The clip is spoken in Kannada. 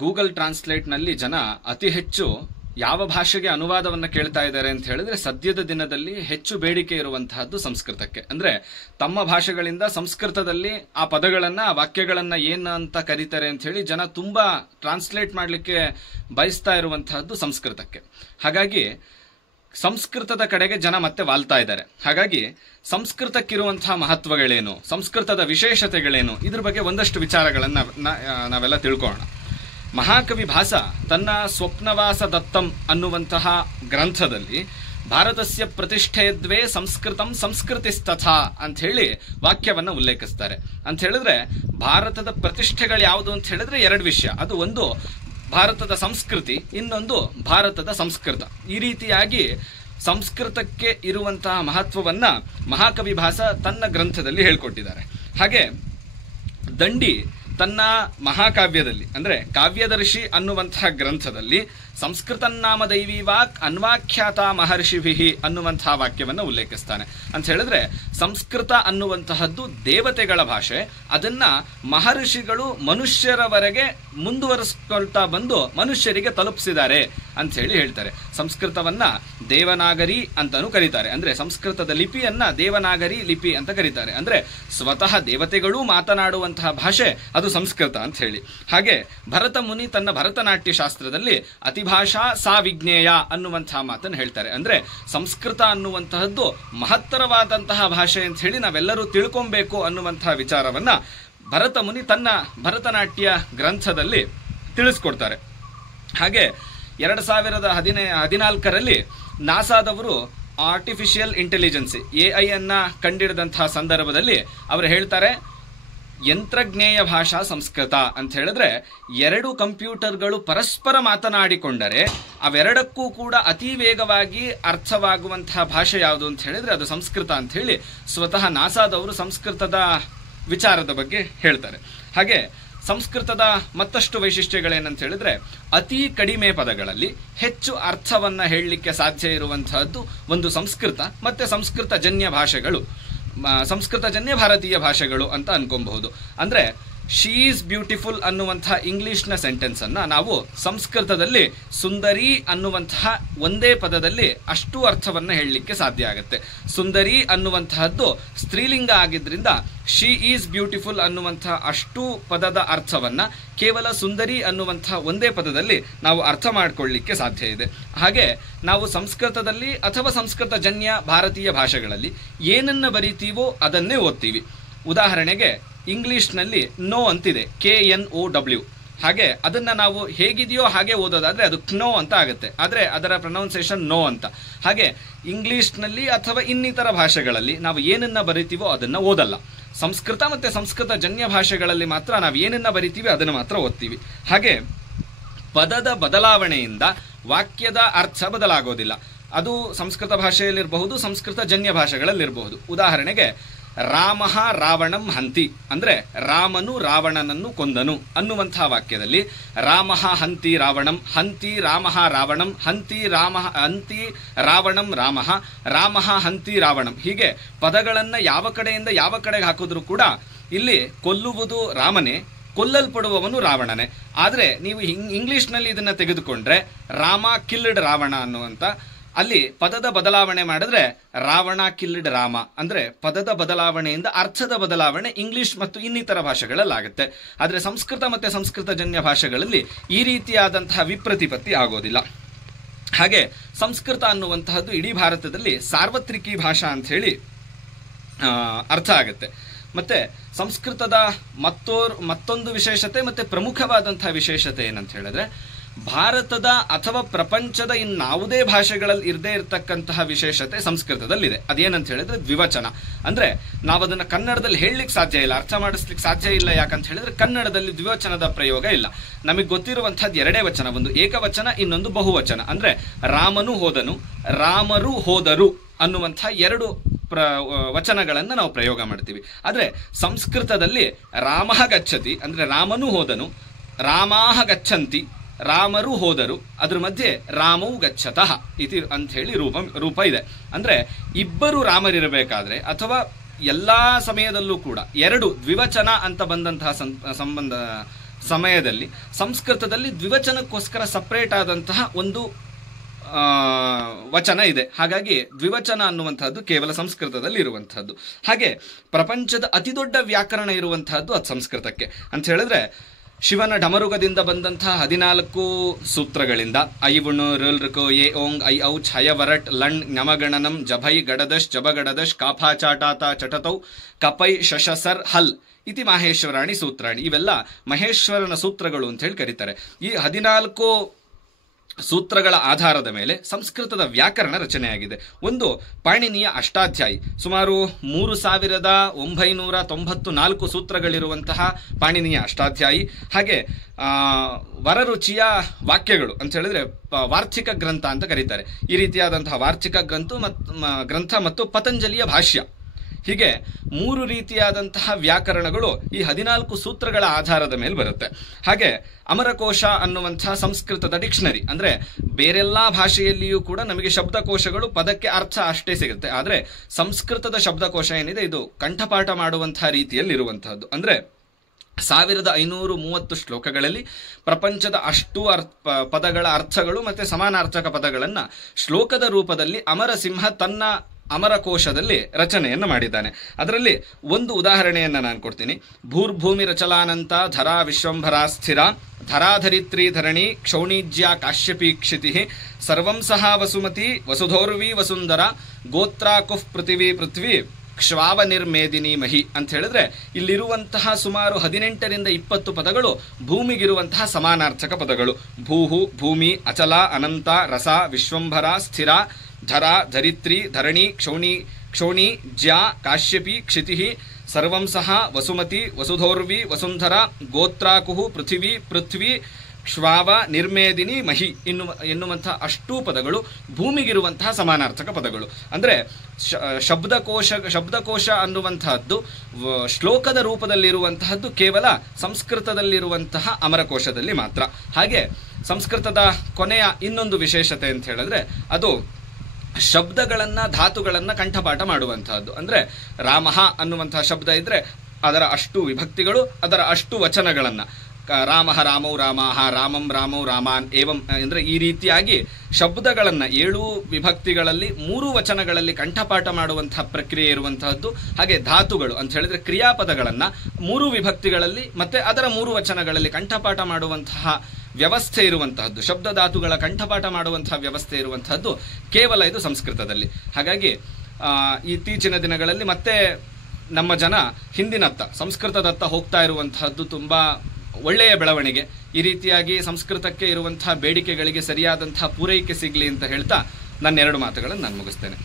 ಗೂಗಲ್ ಟ್ರಾನ್ಸ್ಲೇಟ್ನಲ್ಲಿ ಜನ ಅತಿ ಹೆಚ್ಚು ಯಾವ ಭಾಷೆಗೆ ಅನುವಾದವನ್ನು ಕೇಳ್ತಾ ಇದ್ದಾರೆ ಅಂತ ಹೇಳಿದ್ರೆ ಸದ್ಯದ ದಿನದಲ್ಲಿ ಹೆಚ್ಚು ಬೇಡಿಕೆ ಇರುವಂತಹದ್ದು ಸಂಸ್ಕೃತಕ್ಕೆ. ಅಂದ್ರೆ ತಮ್ಮ ಭಾಷೆಗಳಿಂದ ಸಂಸ್ಕೃತದಲ್ಲಿ ಆ ಪದಗಳನ್ನ ಆ ವಾಕ್ಯಗಳನ್ನ ಏನು ಅಂತ ಕರೀತಾರೆ ಅಂತ ಹೇಳಿ ಜನ ತುಂಬಾ ಟ್ರಾನ್ಸ್ಲೇಟ್ ಮಾಡಲಿಕ್ಕೆ ಬಯಸ್ತಾ ಇರುವಂತಹದ್ದು ಸಂಸ್ಕೃತಕ್ಕೆ. ಹಾಗಾಗಿ ಸಂಸ್ಕೃತದ ಕಡೆಗೆ ಜನ ಮತ್ತೆ ವಾಲ್ತಾ ಇದ್ದಾರೆ. ಹಾಗಾಗಿ ಸಂಸ್ಕೃತಕ್ಕಿರುವಂತಹ ಮಹತ್ವಗಳೇನು, ಸಂಸ್ಕೃತದ ವಿಶೇಷತೆಗಳೇನು, ಇದ್ರ ಬಗ್ಗೆ ಒಂದಷ್ಟು ವಿಚಾರಗಳನ್ನ ನಾವೆಲ್ಲ ತಿಳ್ಕೊಳ್ಳೋಣ. ಮಹಾಕವಿ ಭಾಸ ತನ್ನ ಸ್ವಪ್ನವಾಸ ದತ್ತಂ ಅನ್ನುವಂತಹ ಗ್ರಂಥದಲ್ಲಿ ಭಾರತಸ್ಯ ಪ್ರತಿಷ್ಠೆಯದ್ವೇ ಸಂಸ್ಕೃತಂ ಸಂಸ್ಕೃತಿಸ್ತಥಾ ಅಂತ ಹೇಳಿ ವಾಕ್ಯವನ್ನ ಉಲ್ಲೇಖಿಸ್ತಾರೆ. ಅಂತ ಹೇಳಿದ್ರೆ ಭಾರತದ ಪ್ರತಿಷ್ಠೆಗಳು ಯಾವುದು ಅಂತ ಹೇಳಿದ್ರೆ ಎರಡು ವಿಷಯ. ಅದು ಒಂದು ಭಾರತದ ಸಂಸ್ಕೃತಿ, ಇನ್ನೊಂದು ಭಾರತದ ಸಂಸ್ಕೃತ. ಈ ರೀತಿಯಾಗಿ ಸಂಸ್ಕೃತಕ್ಕೆ ಇರುವಂತಹ ಮಹತ್ವವನ್ನ ಮಹಾಕವಿ ಭಾಸ ತನ್ನ ಗ್ರಂಥದಲ್ಲಿ ಹೇಳ್ಕೊಟ್ಟಿದ್ದಾರೆ. ಹಾಗೆ ದಂಡಿ ತನ್ನ ಮಹಾಕಾವ್ಯದಲ್ಲಿ ಅಂದ್ರೆ ಕಾವ್ಯದರ್ಶಿ ಅನ್ನುವಂತಹ ಗ್ರಂಥದಲ್ಲಿ ಸಂಸ್ಕೃತನ್ನಾಮ ದೈವೀ ವಾಕ್ ಅನ್ವಾಖ್ಯಾತ ಮಹರ್ಷಿಭಿ ಅನ್ನುವಂತಹ ವಾಕ್ಯವನ್ನು ಉಲ್ಲೇಖಿಸ್ತಾನೆ. ಅಂತ ಹೇಳಿದ್ರೆ ಸಂಸ್ಕೃತ ಅನ್ನುವಂತಹದ್ದು ದೇವತೆಗಳ ಭಾಷೆ, ಅದನ್ನ ಮಹರ್ಷಿಗಳು ಮನುಷ್ಯರವರೆಗೆ ಮುಂದುವರಿಸ್ಕೊಳ್ತಾ ಬಂದು ಮನುಷ್ಯರಿಗೆ ತಲುಪಿಸಿದ್ದಾರೆ ಅಂತ ಹೇಳಿ ಹೇಳ್ತಾರೆ. ಸಂಸ್ಕೃತವನ್ನ ದೇವನಾಗರಿ ಅಂತಾನೂ ಕರೀತಾರೆ. ಅಂದ್ರೆ ಸಂಸ್ಕೃತದ ಲಿಪಿಯನ್ನ ದೇವನಾಗರಿ ಲಿಪಿ ಅಂತ ಕರೀತಾರೆ. ಅಂದ್ರೆ ಸ್ವತಃ ದೇವತೆಗಳೂ ಮಾತನಾಡುವಂತಹ ಭಾಷೆ ಅದು ಸಂಸ್ಕೃತ ಅಂತ ಹೇಳಿ. ಹಾಗೆ ಭರತ ಮುನಿ ತನ್ನ ಭರತನಾಟ್ಯ ಶಾಸ್ತ್ರದಲ್ಲಿ ಅತಿಭಾಷಾ ಸಾ ವಿಜ್ಞೇಯ ಅನ್ನುವಂತಹ ಮಾತನ್ನು ಹೇಳ್ತಾರೆ. ಅಂದ್ರೆ ಸಂಸ್ಕೃತ ಅನ್ನುವಂತಹದ್ದು ಮಹತ್ತರವಾದಂತಹ ಭಾಷೆ ಅಂತ ಹೇಳಿ ನಾವೆಲ್ಲರೂ ತಿಳ್ಕೊಬೇಕು ಅನ್ನುವಂತಹ ವಿಚಾರವನ್ನ ಭರತ ಮುನಿ ತನ್ನ ಭರತನಾಟ್ಯ ಗ್ರಂಥದಲ್ಲಿ ತಿಳಿಸ್ಕೊಡ್ತಾರೆ. ಹಾಗೆ 2014ರಲ್ಲಿ ನಾಸಾದವರು ಆರ್ಟಿಫಿಷಿಯಲ್ ಇಂಟೆಲಿಜೆನ್ಸ್ AI ಅನ್ನ ಕಂಡಿಡಿದಂತಹ ಸಂದರ್ಭದಲ್ಲಿ ಅವರು ಹೇಳ್ತಾರೆ ಯಂತ್ರಜ್ಞೇಯ ಭಾಷಾ ಸಂಸ್ಕೃತ ಅಂತ ಹೇಳಿದ್ರೆ ಎರಡು ಕಂಪ್ಯೂಟರ್ಗಳು ಪರಸ್ಪರ ಮಾತನಾಡಿಕೊಂಡರೆ ಅವೆರಡಕ್ಕೂ ಕೂಡ ಅತಿ ವೇಗವಾಗಿ ಅರ್ಥವಾಗುವಂತಹ ಭಾಷೆ ಯಾವುದು ಅಂತ ಹೇಳಿದ್ರೆ ಅದು ಸಂಸ್ಕೃತ ಅಂತ ಹೇಳಿ ಸ್ವತಃ ನಾಸಾದವರು ಸಂಸ್ಕೃತದ ವಿಚಾರದ ಬಗ್ಗೆ ಹೇಳ್ತಾರೆ. ಹಾಗೆ ಸಂಸ್ಕೃತದ ಮತ್ತಷ್ಟು ವೈಶಿಷ್ಟ್ಯಗಳೇನಂತ ಹೇಳಿದ್ರೆ ಅತಿ ಕಡಿಮೆ ಪದಗಳಲ್ಲಿ ಹೆಚ್ಚು ಅರ್ಥವನ್ನ ಹೇಳಲಿಕ್ಕೆ ಸಾಧ್ಯ ಇರುವಂತಹದ್ದು ಒಂದು ಸಂಸ್ಕೃತ ಮತ್ತೆ ಸಂಸ್ಕೃತ ಜನ್ಯ ಭಾಷೆಗಳು, ಸಂಸ್ಕೃತ ಜನ್ಯ ಭಾರತೀಯ ಭಾಷೆಗಳು ಅಂತ ಅನ್ಕೊಬಹುದು. ಅಂದ್ರೆ ಶಿ ಈಸ್ ಬ್ಯೂಟಿಫುಲ್ ಅನ್ನುವಂತಹ ಇಂಗ್ಲಿಷ್ನ ಸೆಂಟೆನ್ಸ್ ಅನ್ನ ನಾವು ಸಂಸ್ಕೃತದಲ್ಲಿ ಸುಂದರಿ ಅನ್ನುವಂತಹ ಒಂದೇ ಪದದಲ್ಲಿ ಅಷ್ಟು ಅರ್ಥವನ್ನ ಹೇಳಲಿಕ್ಕೆ ಸಾಧ್ಯ ಆಗುತ್ತೆ. ಸುಂದರಿ ಅನ್ನುವಂತಹದ್ದು ಸ್ತ್ರೀಲಿಂಗ ಆಗಿದ್ರಿಂದ ಶಿ ಈಸ್ ಬ್ಯೂಟಿಫುಲ್ ಅನ್ನುವಂತಹ ಅಷ್ಟು ಪದದ ಅರ್ಥವನ್ನ ಕೇವಲ ಸುಂದರಿ ಅನ್ನುವಂತಹ ಒಂದೇ ಪದದಲ್ಲಿ ನಾವು ಅರ್ಥ ಮಾಡಿಕೊಳ್ಳಲಿಕ್ಕೆ ಸಾಧ್ಯ ಇದೆ. ಹಾಗೆ ನಾವು ಸಂಸ್ಕೃತದಲ್ಲಿ ಅಥವಾ ಸಂಸ್ಕೃತ ಜನ್ಯ ಭಾರತೀಯ ಭಾಷೆಗಳಲ್ಲಿ ಏನನ್ನ ಬರೀತೀವೋ ಅದನ್ನೇ ಓದ್ತೀವಿ. ಉದಾಹರಣೆಗೆ ಇಂಗ್ಲಿಷ್ನಲ್ಲಿ ನೋ ಅಂತಿದೆ, KNOW. ಹಾಗೆ ಅದನ್ನ ನಾವು ಹೇಗಿದೆಯೋ ಹಾಗೆ ಓದೋದಾದ್ರೆ ಅದು ಕ್ನೋ ಅಂತ ಆಗುತ್ತೆ, ಆದ್ರೆ ಅದರ ಪ್ರೊನೌನ್ಸಿಯೇಷನ್ ನೋ ಅಂತ. ಹಾಗೆ ಇಂಗ್ಲಿಷ್ನಲ್ಲಿ ಅಥವಾ ಇನ್ನಿತರ ಭಾಷೆಗಳಲ್ಲಿ ನಾವು ಏನನ್ನ ಬರಿತೀವೋ ಅದನ್ನ ಓದಲ್ಲ. ಸಂಸ್ಕೃತ ಮತ್ತೆ ಸಂಸ್ಕೃತ ಜನ್ಯ ಭಾಷೆಗಳಲ್ಲಿ ಮಾತ್ರ ನಾವು ಏನನ್ನ ಬರಿತೀವಿ ಅದನ್ನು ಮಾತ್ರ ಓದ್ತೀವಿ. ಹಾಗೆ ಪದದ ಬದಲಾವಣೆಯಿಂದ ವಾಕ್ಯದ ಅರ್ಥ ಬದಲಾಗೋದಿಲ್ಲ. ಅದು ಸಂಸ್ಕೃತ ಭಾಷೆಯಲ್ಲಿರಬಹುದು, ಸಂಸ್ಕೃತ ಜನ್ಯ ಭಾಷೆಗಳಲ್ಲಿರಬಹುದು. ಉದಾಹರಣೆಗೆ ರಾಮ ರಾವಣಂ ಹಂತಿ ಅಂದ್ರೆ ರಾಮನು ರಾವಣನನ್ನು ಕೊಂದನು ಅನ್ನುವಂತಹ ವಾಕ್ಯದಲ್ಲಿ ರಾಮ ಹಂತಿ ರಾವಣಂ, ಹಂತಿ ರಾಮ ರಾವಣಂ, ಹಂತಿ ರಾವಣಂ ರಾಮ ಹಂತಿ ರಾವಣಂ. ಹೀಗೆ ಪದಗಳನ್ನ ಯಾವ ಕಡೆಯಿಂದ ಯಾವ ಕಡೆಗೆ ಹಾಕಿದ್ರು ಕೂಡ ಇಲ್ಲಿ ಕೊಲ್ಲುವುದು ರಾಮನೇ, ಕೊಲ್ಲಲ್ಪಡುವವನು ರಾವಣನೇ. ಆದ್ರೆ ನೀವು ಇಂಗ್ಲಿಷ್ನಲ್ಲಿ ಇದನ್ನ ತೆಗೆದುಕೊಂಡ್ರೆ ರಾಮ ಕಿಲ್ಡ್ ರಾವಣ ಅನ್ನುವಂತ, ಅಲ್ಲಿ ಪದದ ಬದಲಾವಣೆ ಮಾಡಿದ್ರೆ ರಾವಣ ಕಿಲ್ಡ್ ರಾಮ. ಅಂದ್ರೆ ಪದದ ಬದಲಾವಣೆಯಿಂದ ಅರ್ಥದ ಬದಲಾವಣೆ ಇಂಗ್ಲಿಷ್ ಮತ್ತು ಇನ್ನಿತರ ಭಾಷೆಗಳಲ್ಲಾಗುತ್ತೆ. ಆದ್ರೆ ಸಂಸ್ಕೃತ ಮತ್ತೆ ಸಂಸ್ಕೃತ ಜನ್ಯ ಭಾಷೆಗಳಲ್ಲಿ ಈ ರೀತಿಯಾದಂತಹ ವಿಪ್ರತಿಪತ್ತಿ ಆಗೋದಿಲ್ಲ. ಹಾಗೆ ಸಂಸ್ಕೃತ ಅನ್ನುವಂತಹದ್ದು ಇಡೀ ಭಾರತದಲ್ಲಿ ಸಾರ್ವತ್ರಿಕಿ ಭಾಷಾ ಅಂತ ಹೇಳಿ ಅರ್ಥ ಆಗುತ್ತೆ. ಮತ್ತೆ ಸಂಸ್ಕೃತದ ಮತ್ತೊಂದು ವಿಶೇಷತೆ ಮತ್ತೆ ಪ್ರಮುಖವಾದಂತಹ ವಿಶೇಷತೆ ಏನಂತ ಹೇಳಿದ್ರೆ ಭಾರತದ ಅಥವಾ ಪ್ರಪಂಚದ ಇನ್ನಾವುದೇ ಭಾಷೆಗಳಲ್ಲಿ ಇರದೇ ಇರತಕ್ಕಂತಹ ವಿಶೇಷತೆ ಸಂಸ್ಕೃತದಲ್ಲಿದೆ. ಅದೇನಂತ ಹೇಳಿದ್ರೆ ದ್ವಿವಚನ. ಅಂದ್ರೆ ನಾವು ಅದನ್ನ ಕನ್ನಡದಲ್ಲಿ ಹೇಳಲಿಕ್ಕೆ ಸಾಧ್ಯ ಇಲ್ಲ, ಅರ್ಥ ಮಾಡಿಸ್ಲಿಕ್ಕೆ ಸಾಧ್ಯ ಇಲ್ಲ. ಯಾಕಂತ ಹೇಳಿದ್ರೆ ಕನ್ನಡದಲ್ಲಿ ದ್ವಿವಚನದ ಪ್ರಯೋಗ ಇಲ್ಲ. ನಮಗೆ ಗೊತ್ತಿರುವಂತಹದ್ದು ಎರಡೇ ವಚನ, ಒಂದು ಏಕವಚನ, ಇನ್ನೊಂದು ಬಹುವಚನ. ಅಂದ್ರೆ ರಾಮನು ಹೋದನು, ರಾಮರು ಹೋದರು ಅನ್ನುವಂತಹ ಎರಡು ವಚನಗಳನ್ನ ನಾವು ಪ್ರಯೋಗ ಮಾಡ್ತೀವಿ. ಆದ್ರೆ ಸಂಸ್ಕೃತದಲ್ಲಿ ರಾಮಃ ಗಚ್ಚತಿ ಅಂದ್ರೆ ರಾಮನು ಹೋದನು, ರಾಮಾಹ ಗಚ್ಚಂತಿ ರಾಮರು ಹೋದರು, ಅದ್ರ ಮಧ್ಯೆ ರಾಮವು ಗಚ್ಚತಃ ಇತಿ ಅಂತ ಹೇಳಿ ರೂಪ ಇದೆ. ಅಂದ್ರೆ ಇಬ್ಬರು ರಾಮರಿರಬೇಕಾದ್ರೆ ಅಥವಾ ಎಲ್ಲಾ ಸಮಯದಲ್ಲೂ ಕೂಡ ಎರಡು ದ್ವಿವಚನ ಅಂತ ಬಂದಂತಹ ಸಮಯದಲ್ಲಿ ಸಂಸ್ಕೃತದಲ್ಲಿ ದ್ವಿವಚನಕ್ಕೋಸ್ಕರ ಸಪರೇಟ್ ಆದಂತಹ ಒಂದು ವಚನ ಇದೆ. ಹಾಗಾಗಿ ದ್ವಿವಚನ ಅನ್ನುವಂತಹದ್ದು ಕೇವಲ ಸಂಸ್ಕೃತದಲ್ಲಿ ಇರುವಂತಹದ್ದು. ಹಾಗೆ ಪ್ರಪಂಚದ ಅತಿ ದೊಡ್ಡ ವ್ಯಾಕರಣ ಇರುವಂತಹದ್ದು ಅದು ಸಂಸ್ಕೃತಕ್ಕೆ ಅಂತ ಹೇಳಿದ್ರೆ, ಶಿವನ ಡಮರುಗದಿಂದ ಬಂದಂತಹ 14 ಸೂತ್ರಗಳಿಂದ ಐವುಣು ರುಲ್ ಋಕು ಎ ಓಂಗ್ ಐ ಔ ಛಯ ವರಟ್ ಲಣ್ ಞಮಗಣನಂ ಜಭೈ ಗಡದಶ್ ಜಬಗಡದಶ್ ಕಾಫಾ ಚಾಟಾತ ಚಟತೌ ಕಪೈ ಶಶಸರ್ ಹಲ್ ಇತಿ ಮಹೇಶ್ವರಾಣಿ ಸೂತ್ರಾಣಿ. ಇವೆಲ್ಲ ಮಹೇಶ್ವರನ ಸೂತ್ರಗಳು ಅಂತ ಹೇಳಿ ಕರೀತಾರೆ. ಈ 14 ಸೂತ್ರಗಳ ಆಧಾರದ ಮೇಲೆ ಸಂಸ್ಕೃತದ ವ್ಯಾಕರಣ ರಚನೆಯಾಗಿದೆ. ಒಂದು ಪಾಣಿನಿಯ ಅಷ್ಟಾಧ್ಯಾಯಿ, ಸುಮಾರು 3994 ಸೂತ್ರಗಳಿರುವಂತಹ ಪಾಣಿನಿಯ ಅಷ್ಟಾಧ್ಯಾಯಿ. ಹಾಗೆ ವರರುಚಿಯ ವಾಕ್ಯಗಳು ಅಂತ ಹೇಳಿದ್ರೆ ವಾರ್ಷಿಕ ಗ್ರಂಥ ಅಂತ ಕರೀತಾರೆ. ಈ ರೀತಿಯಾದಂತಹ ವಾರ್ಷಿಕ ಗ್ರಂಥ ಮತ್ತು ಪತಂಜಲಿಯ ಭಾಷ್ಯ, ಹೀಗೆ 3 ರೀತಿಯಾದಂತಹ ವ್ಯಾಕರಣಗಳು ಈ 14 ಸೂತ್ರಗಳ ಆಧಾರದ ಮೇಲೆ ಬರುತ್ತೆ. ಹಾಗೆ ಅಮರಕೋಶ ಅನ್ನುವಂತಹ ಸಂಸ್ಕೃತದ ಡಿಕ್ಷನರಿ, ಅಂದ್ರೆ ಬೇರೆಲ್ಲಾ ಭಾಷೆಯಲ್ಲಿಯೂ ಕೂಡ ನಮಗೆ ಶಬ್ದಕೋಶಗಳು ಪದಕ್ಕೆ ಅರ್ಥ ಅಷ್ಟೇ ಸಿಗುತ್ತೆ. ಆದ್ರೆ ಸಂಸ್ಕೃತದ ಶಬ್ದಕೋಶ ಏನಿದೆ ಇದು ಕಂಠಪಾಠ ಮಾಡುವಂತಹ ರೀತಿಯಲ್ಲಿ ಇರುವಂತಹದ್ದು. ಅಂದ್ರೆ 1530 ಶ್ಲೋಕಗಳಲ್ಲಿ ಪ್ರಪಂಚದ ಅಷ್ಟು ಪದಗಳ ಅರ್ಥಗಳು ಮತ್ತೆ ಸಮಾನಾರ್ಥಕ ಪದಗಳನ್ನ ಶ್ಲೋಕದ ರೂಪದಲ್ಲಿ ಅಮರಸಿಂಹ ತನ್ನ ಅಮರಕೋಶದಲ್ಲಿ ರಚನೆಯನ್ನು ಮಾಡಿದ್ದಾನೆ. ಅದರಲ್ಲಿ ಒಂದು ಉದಾಹರಣೆಯನ್ನು ನಾನು ಕೊಡ್ತೀನಿ. ಭೂರ್ಭೂಮಿ ರಚಲಾನಂತ ಧರಾ ವಿಶ್ವಂಭರ ಸ್ಥಿರ ಧರಾಧರಿತ್ರಿ ಧರಣಿ ಕ್ಷೌಣಿಜ್ಯ ಕಾಶ್ಯಪಿ ಕ್ಷಿತಿ ಸರ್ವಂ ಸಹ ವಸುಮತಿ ವಸುಧೋರ್ವಿ ವಸುಂಧರ ಗೋತ್ರಾಕುಫ್ ಪೃಥಿವಿ ಪೃಥ್ವಿ ಕ್ಷವಾವ ನಿರ್ಮೇದಿನಿ ಮಹಿ ಅಂತ ಹೇಳಿದ್ರೆ, ಇಲ್ಲಿರುವಂತಹ ಸುಮಾರು 18ರಿಂದ 20 ಪದಗಳು ಭೂಮಿಗಿರುವಂತಹ ಸಮಾನಾರ್ಥಕ ಪದಗಳು. ಭೂಹು ಭೂಮಿ, ಅಚಲ ಅನಂತ, ರಸ, ವಿಶ್ವಂಭರ, ಸ್ಥಿರ, ಧರ, ಧರಿತ್ರಿ, ಧರಣಿ, ಕ್ಷೋಣಿ, ಜ್ಯ, ಕಾಶ್ಯಪಿ, ಕ್ಷಿತಿ, ಸರ್ವಂ ಸಹ ವಸುಮತಿ, ವಸುಧೋರ್ವಿ, ವಸುಂಧರ, ಗೋತ್ರಾಕುಹು, ಪೃಥಿವಿ, ಪೃಥ್ವಿ, ಶ್ವಾವ, ನಿರ್ಮೇದಿನಿ, ಮಹಿ ಎನ್ನುವಂತಹ ಅಷ್ಟೂ ಪದಗಳು ಭೂಮಿಗಿರುವಂತಹ ಸಮಾನಾರ್ಥಕ ಪದಗಳು. ಅಂದ್ರೆ ಶಬ್ದಕೋಶ ಅನ್ನುವಂತಹದ್ದು ಶ್ಲೋಕದ ರೂಪದಲ್ಲಿರುವಂತಹದ್ದು ಕೇವಲ ಸಂಸ್ಕೃತದಲ್ಲಿರುವಂತಹ ಅಮರಕೋಶದಲ್ಲಿ ಮಾತ್ರ. ಹಾಗೆ ಸಂಸ್ಕೃತದ ಕೊನೆಯ ಇನ್ನೊಂದು ವಿಶೇಷತೆ ಅಂತ ಹೇಳಿದ್ರೆ ಅದು ಶಬ್ದಗಳನ್ನ ಧಾತುಗಳನ್ನ ಕಂಠಪಾಠ ಮಾಡುವಂತಹದ್ದು. ಅಂದ್ರೆ ರಾಮಃ ಅನ್ನುವಂತಹ ಶಬ್ದ ಇದ್ರೆ ಅದರ ಅಷ್ಟು ವಿಭಕ್ತಿಗಳು, ಅದರ ಅಷ್ಟು ವಚನಗಳನ್ನ ರಾಮಃ ರಾಮೌ ರಾಮಾಹ, ರಾಮಂ ರಾಮೌ ರಾಮಾನ್ ಏವಂ ಅಂದ್ರೆ ಈ ರೀತಿಯಾಗಿ ಶಬ್ದಗಳನ್ನ 7 ವಿಭಕ್ತಿಗಳಲ್ಲಿ 3 ವಚನಗಳಲ್ಲಿ ಕಂಠಪಾಠ ಮಾಡುವಂತಹ ಪ್ರಕ್ರಿಯೆ ಇರುವಂತಹದ್ದು. ಹಾಗೆ ಧಾತುಗಳು ಅಂತ ಹೇಳಿದ್ರೆ ಕ್ರಿಯಾಪದಗಳನ್ನ 3 ವಿಭಕ್ತಿಗಳಲ್ಲಿ ಮತ್ತೆ ಅದರ 3 ವಚನಗಳಲ್ಲಿ ಕಂಠಪಾಠ ಮಾಡುವಂತಹ ವ್ಯವಸ್ಥೆ ಇರುವಂತಹದ್ದು, ಶಬ್ದ ಧಾತುಗಳ ಕಂಠಪಾಠ ಮಾಡುವಂತಹ ವ್ಯವಸ್ಥೆ ಇರುವಂತಹದ್ದು ಕೇವಲ ಇದು ಸಂಸ್ಕೃತದಲ್ಲಿ. ಹಾಗಾಗಿ ಇತ್ತೀಚಿನ ದಿನಗಳಲ್ಲಿ ಮತ್ತೆ ನಮ್ಮ ಜನ ಹಿಂದಿನತ್ತ ಸಂಸ್ಕೃತದತ್ತ ಹೋಗ್ತಾ ಇರುವಂತಹದ್ದು ತುಂಬಾ ಒಳ್ಳೆಯ ಬೆಳವಣಿಗೆ. ಈ ರೀತಿಯಾಗಿ ಸಂಸ್ಕೃತಕ್ಕೆ ಇರುವಂತಹ ಬೇಡಿಕೆಗಳಿಗೆ ಸರಿಯಾದಂತಹ ಪೂರೈಕೆ ಸಿಗಲಿ ಅಂತ ಹೇಳ್ತಾ ನನ್ನ 2 ಮಾತುಗಳನ್ನು ನಾನು ಮುಗಿಸ್ತೇನೆ.